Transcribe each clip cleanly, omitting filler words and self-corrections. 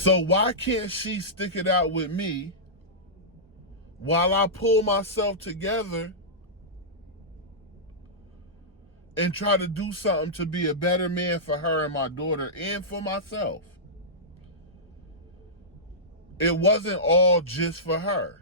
So why can't she stick it out with me while I pull myself together and try to do something to be a better man for her and my daughter and for myself? It wasn't all just for her.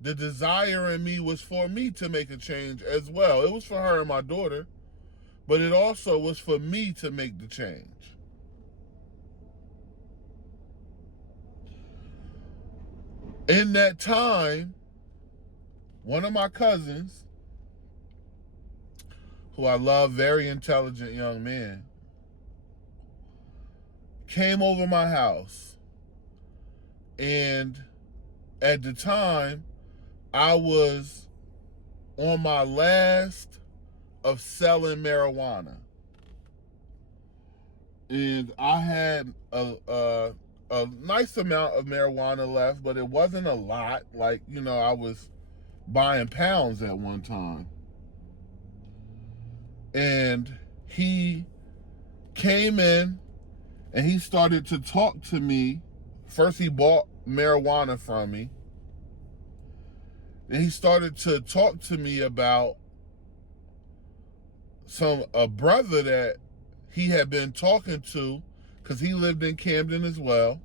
The desire in me was for me to make a change as well. It was for her and my daughter, but it also was for me to make the change. In that time, one of my cousins, who I love, very intelligent young man, came over my house. And at the time, I was on my last of selling marijuana. And I had a nice amount of marijuana left, but it wasn't a lot. Like, I was buying pounds at one time. And he came in and he started to talk to me. First, he bought marijuana from me. And he started to talk to me about a brother that he had been talking to, because he lived in Camden as well.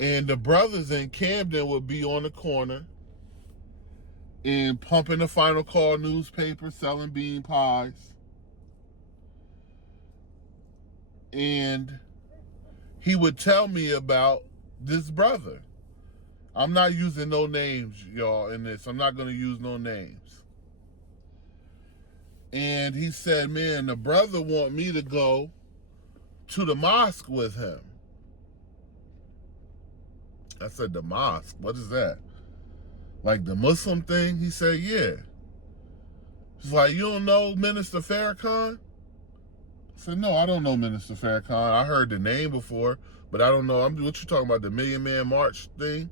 And the brothers in Camden would be on the corner and pumping the Final Call newspaper, selling bean pies. And he would tell me about this brother. I'm not using no names, y'all, in this. I'm not going to use no names. And he said, man, the brother want me to go to the mosque with him. I said, the mosque? What is that? Like the Muslim thing? He said, yeah. He's like, you don't know Minister Farrakhan? I said, no, I don't know Minister Farrakhan. I heard the name before, but I don't know. What you talking about, the Million Man March thing?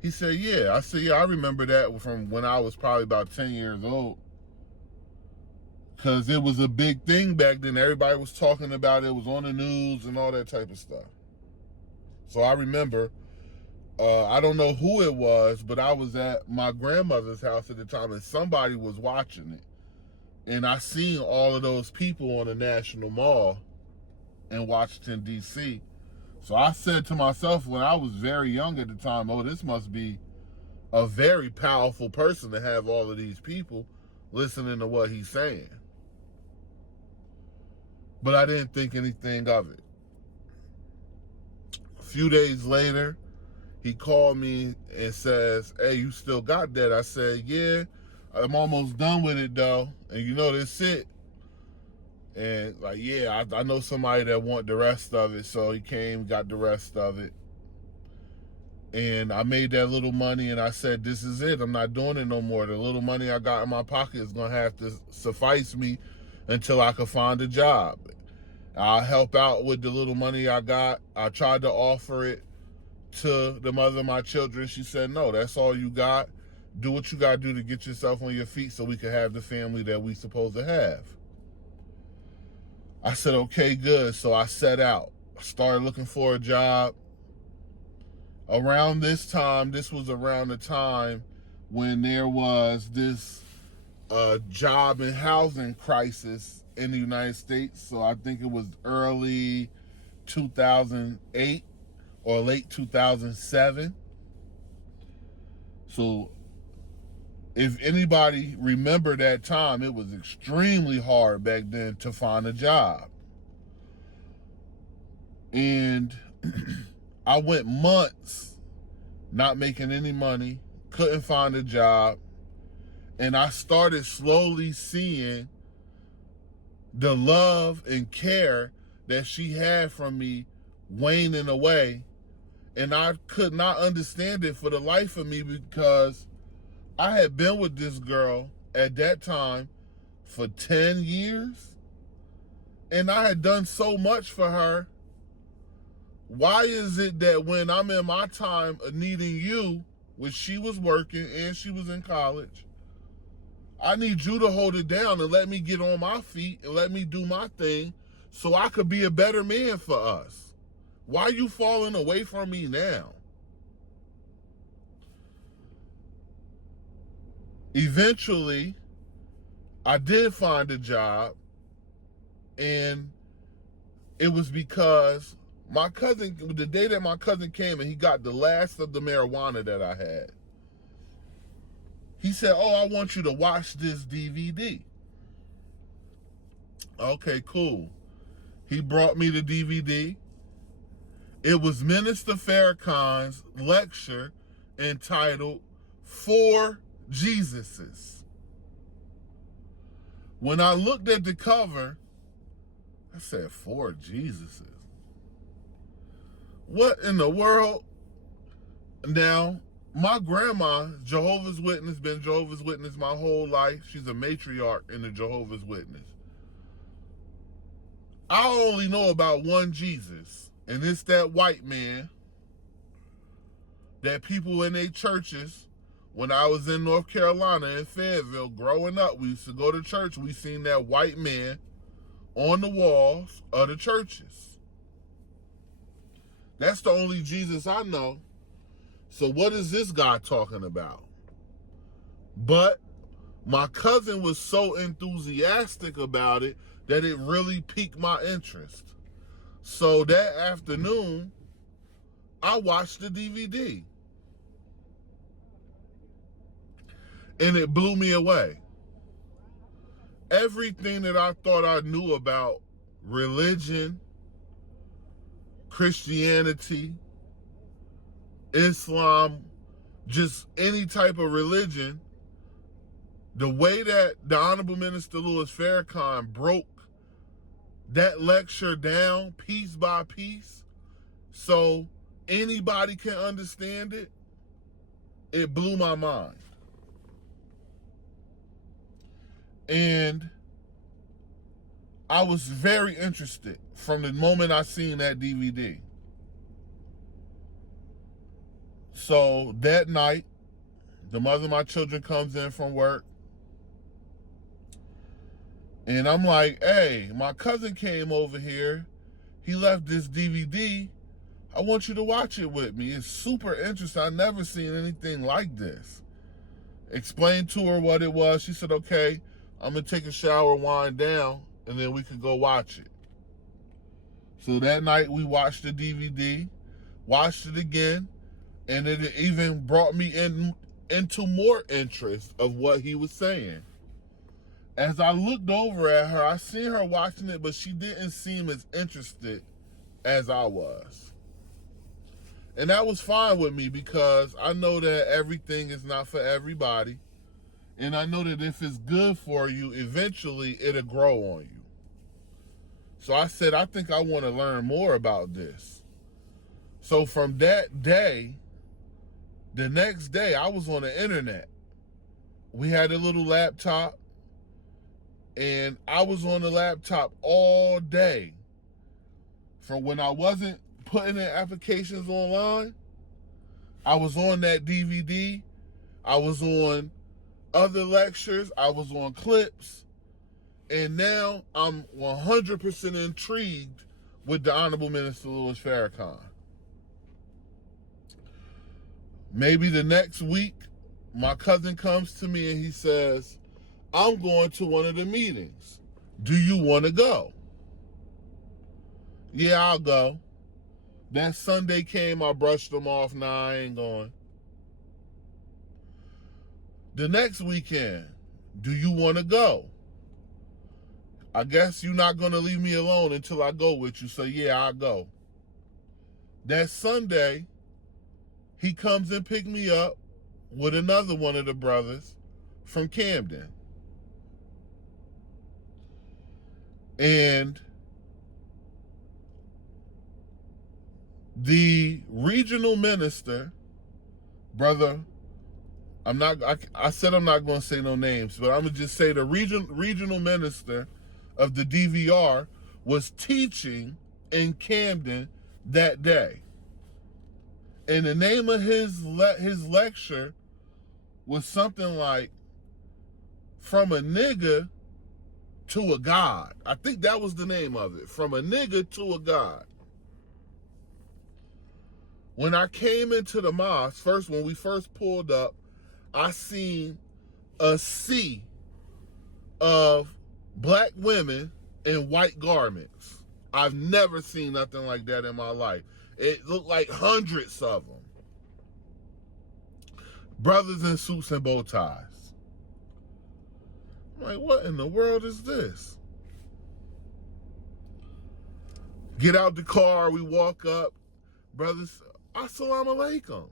He said, yeah. I said, yeah, I remember that from when I was probably about 10 years old. Because it was a big thing back then. Everybody was talking about it. It was on the news and all that type of stuff. So I remember, I don't know who it was, but I was at my grandmother's house at the time and somebody was watching it. And I seen all of those people on the National Mall in Washington, D.C. So I said to myself when I was very young at the time, oh, this must be a very powerful person to have all of these people listening to what he's saying. But I didn't think anything of it. A few days later, he called me and says, hey, you still got that? I said, yeah, I'm almost done with it though. And this it. And like, yeah, I know somebody that want the rest of it. So he came, got the rest of it. And I made that little money and I said, this is it. I'm not doing it no more. The little money I got in my pocket is going to have to suffice me until I can find a job. I'll help out with the little money I got. I tried to offer it to the mother of my children. She said, no, that's all you got. Do what you got to do to get yourself on your feet so we can have the family that we supposed to have. I said, okay, good. So I set out. I started looking for a job. Around this time, this was around the time when there was this job and housing crisis in the United States. So I think it was early 2008 or late 2007. So if anybody remember that time, it was extremely hard back then to find a job. And I went months not making any money, couldn't find a job, and I started slowly seeing the love and care that she had from me waning away. And I could not understand it for the life of me because I had been with this girl at that time for 10 years and I had done so much for her. Why is it that when I'm in my time of needing you, which she was working and she was in college, I need you to hold it down and let me get on my feet and let me do my thing so I could be a better man for us? Why are you falling away from me now? Eventually, I did find a job, and it was because my cousin, the day that my cousin came and he got the last of the marijuana that I had, he said, "Oh, I want you to watch this DVD." Okay, cool. He brought me the DVD. It was Minister Farrakhan's lecture entitled Four Jesuses. When I looked at the cover, I said, Four Jesuses? What in the world? Now, my grandma, Jehovah's Witness, been Jehovah's Witness my whole life. She's a matriarch in the Jehovah's Witness. I only know about one Jesus, and it's that white man that people in their churches, when I was in North Carolina in Fayetteville growing up, we used to go to church, we seen that white man on the walls of the churches. That's the only Jesus I know. So what is this guy talking about? But my cousin was so enthusiastic about it that it really piqued my interest. So that afternoon, I watched the DVD. And it blew me away. Everything that I thought I knew about religion, Christianity, Islam, just any type of religion, the way that the Honorable Minister Louis Farrakhan broke that lecture down piece by piece so anybody can understand it, it blew my mind. And I was very interested from the moment I seen that DVD. So that night, the mother of my children comes in from work. And I'm like, hey, my cousin came over here. He left this DVD. I want you to watch it with me. It's super interesting. I've never seen anything like this. Explained to her what it was. She said, okay, I'm going to take a shower, wind down, and then we could go watch it. So that night we watched the DVD, watched it again, and it even brought me into more interest of what he was saying. As I looked over at her, I seen her watching it, but she didn't seem as interested as I was. And that was fine with me because I know that everything is not for everybody. And I know that if it's good for you, eventually it'll grow on you. So I said, I think I want to learn more about this. So from that day, the next day, I was on the internet. We had a little laptop, and I was on the laptop all day. From when I wasn't putting in applications online, I was on that DVD. I was on other lectures. I was on clips. And now I'm 100% intrigued with the Honorable Minister Louis Farrakhan. Maybe the next week, my cousin comes to me and he says, I'm going to one of the meetings. Do you want to go? Yeah, I'll go. That Sunday came, I brushed them off. Nah, I ain't going. The next weekend, do you want to go? I guess you're not going to leave me alone until I go with you. So yeah, I'll go. That Sunday, he comes and pick me up with another one of the brothers from Camden. And the regional minister, brother, I said I'm not going to say no names, but I'm going to just say the regional minister of the DVR was teaching in Camden that day. And the name of his lecture was something like From a Nigga to a God. I think that was the name of it. From a Nigga to a God. When I came into the mosque, when we first pulled up, I seen a sea of black women in white garments. I've never seen nothing like that in my life. It looked like hundreds of them. Brothers in suits and bow ties. I'm like, what in the world is this? Get out the car, we walk up. Brothers, assalamu alaikum.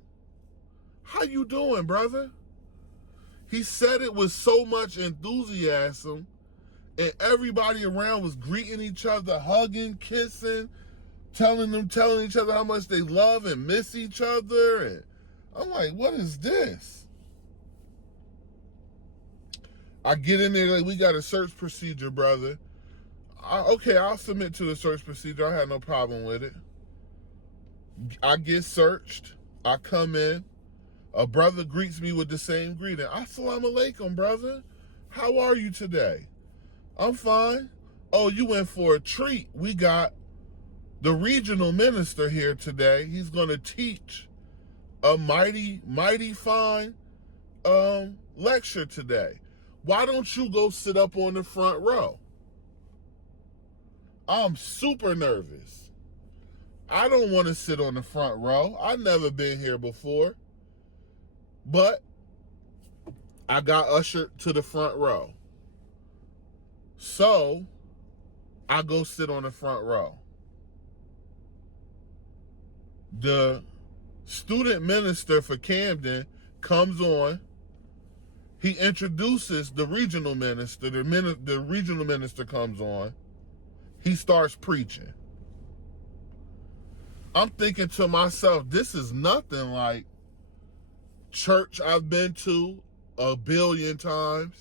How you doing, brother? He said it with so much enthusiasm, and everybody around was greeting each other, hugging, kissing, telling each other how much they love and miss each other. And I'm like, what is this? I get in there, like, we got a search procedure, brother. Okay, I'll submit to the search procedure. I had no problem with it. I get searched. I come in. A brother greets me with the same greeting. Assalamu alaikum, brother. How are you today? I'm fine. Oh, you went for a treat. We got the regional minister here today. He's going to teach a mighty fine lecture today. Why don't you go sit up on the front row? I'm super nervous. I don't want to sit on the front row. I've never been here before. But I got ushered to the front row. So I go sit on the front row. The student minister for Camden comes on. He introduces the regional minister. The regional minister comes on. He starts preaching. I'm thinking to myself, this is nothing like church I've been to a billion times.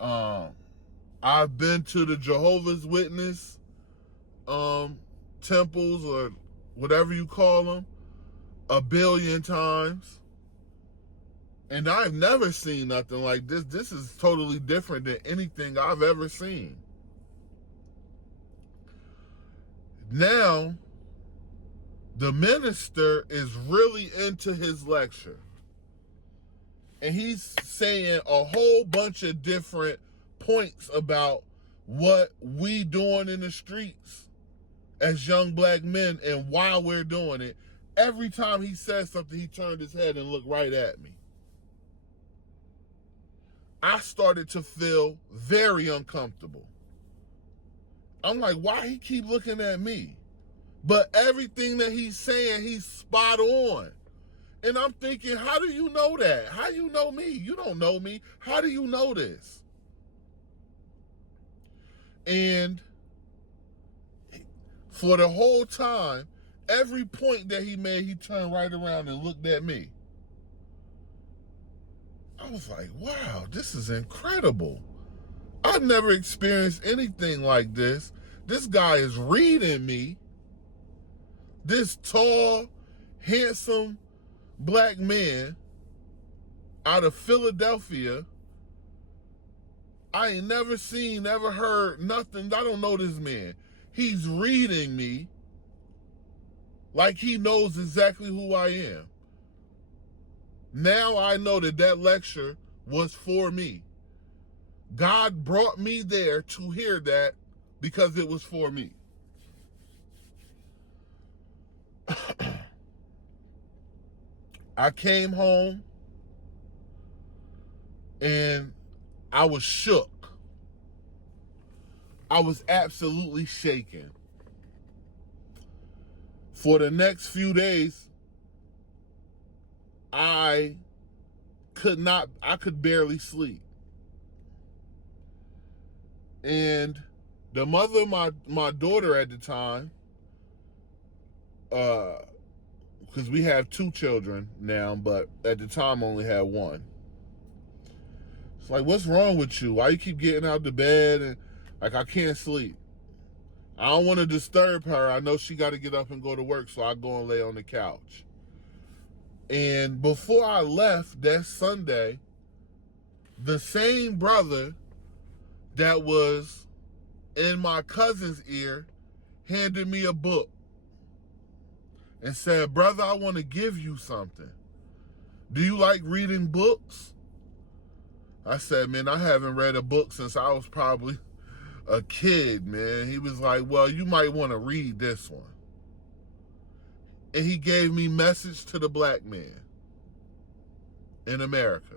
I've been to the Jehovah's Witness temples, or whatever you call them, a billion times. And I've never seen nothing like this. This is totally different than anything I've ever seen. Now, the minister is really into his lecture. And he's saying a whole bunch of different points about what we doing in the streets as young black men and why we're doing it. Every time he said something, he turned his head and looked right at me. I started to feel very uncomfortable. I'm like, why he keep looking at me? But everything that he's saying, he's spot on. And I'm thinking, how do you know that? How do you know me? You don't know me. How do you know this? And for the whole time, every point that he made, he turned right around and looked at me. I was like, wow, this is incredible. I've never experienced anything like this. This guy is reading me. This tall, handsome black man out of Philadelphia. I ain't never seen, never heard nothing. I don't know this man. He's reading me like he knows exactly who I am. Now I know that lecture was for me. God brought me there to hear that because it was for me. I came home and I was shook. I was absolutely shaken. For the next few days, I could barely sleep. And the mother of my daughter at the time, because we have 2 children now, but at the time only had 1. It's like, what's wrong with you? Why you keep getting out of bed? And like, I can't sleep. I don't want to disturb her. I know she got to get up and go to work, so I go and lay on the couch. And before I left that Sunday, the same brother that was in my cousin's ear handed me a book. and said, brother, I want to give you something. Do you like reading books? I said, man, I haven't read a book since I was probably a kid, man. He was like, well, you might want to read this one. And he gave me Message to the Black Man in America.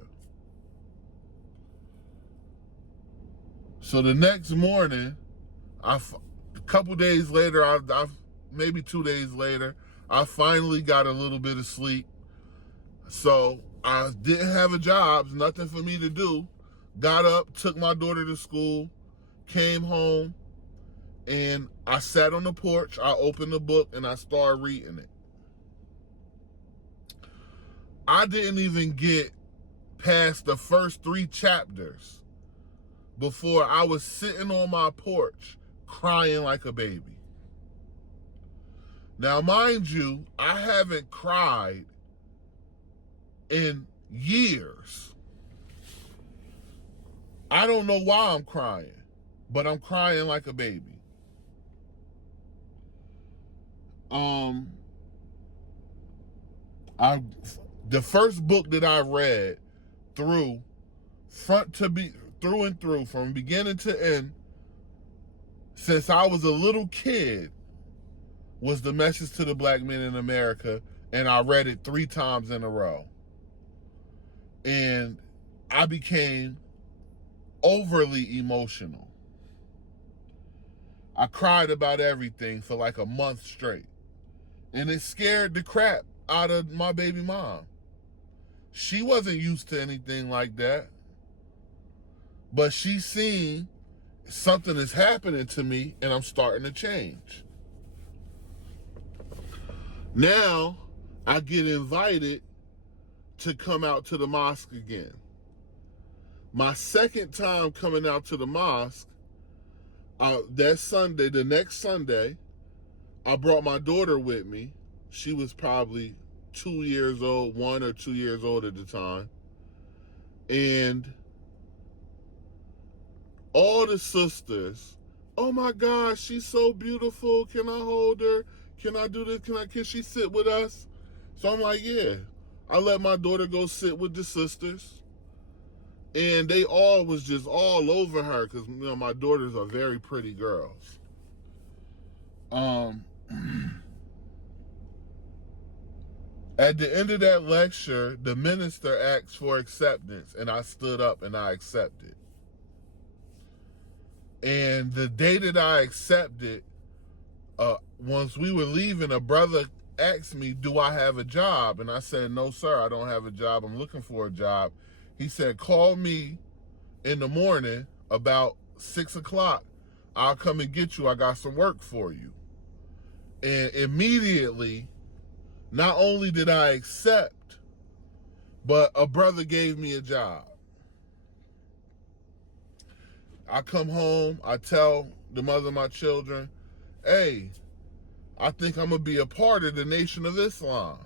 So the next morning, a couple days later, maybe 2 days later, I finally got a little bit of sleep. So I didn't have a job, nothing for me to do. Got up, took my daughter to school, came home, and I sat on the porch. I opened the book and I started reading it. I didn't even get past the first 3 chapters before I was sitting on my porch crying like a baby. Now, mind you, I haven't cried in years. I don't know why I'm crying, but I'm crying like a baby. The first book that I read through and through, from beginning to end, since I was a little kid, was The Message to the Black Man in America, and I read it 3 times in a row. And I became overly emotional. I cried about everything for like a month straight. And it scared the crap out of my baby mom. She wasn't used to anything like that. But she seen something is happening to me and I'm starting to change. Now I get invited to come out to the mosque again. My second time coming out to the mosque, that Sunday, the next Sunday, I brought my daughter with me. She was probably 2 years old, 1 or 2 years old at the time. And all the sisters, oh my gosh, she's so beautiful. Can I hold her? Can I do this? Can she sit with us? So I'm like, yeah. I let my daughter go sit with the sisters. And they all was just all over her because, you know, my daughters are very pretty girls. At the end of that lecture, the minister asked for acceptance, and I stood up and I accepted. And the day that I accepted, once we were leaving, a brother asked me, do I have a job? And I said, no, sir, I don't have a job. I'm looking for a job. He said, call me in the morning about 6 o'clock. I'll come and get you. I got some work for you. And immediately, not only did I accept, but a brother gave me a job. I come home, I tell the mother of my children, hey, I think I'm going to be a part of the Nation of Islam.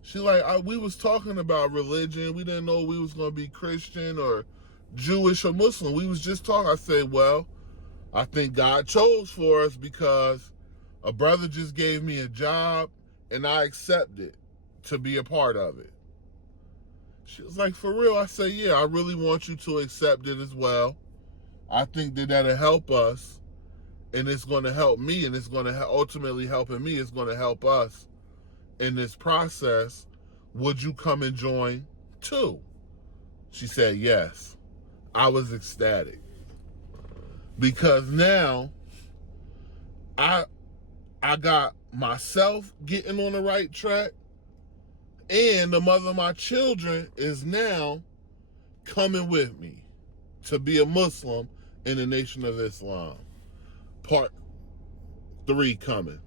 She like, we was talking about religion. We didn't know we was going to be Christian or Jewish or Muslim. We was just talking. I said, well, I think God chose for us because a brother just gave me a job and I accepted to be a part of it. She was like, for real? I said, yeah, I really want you to accept it as well. I think that that'll help us, and it's going to help me, and it's going to ultimately helping me. It's going to help us in this process. Would you come and join too? She said yes. I was ecstatic because now I got myself getting on the right track, and the mother of my children is now coming with me to be a Muslim in the Nation of Islam. Part 3 coming.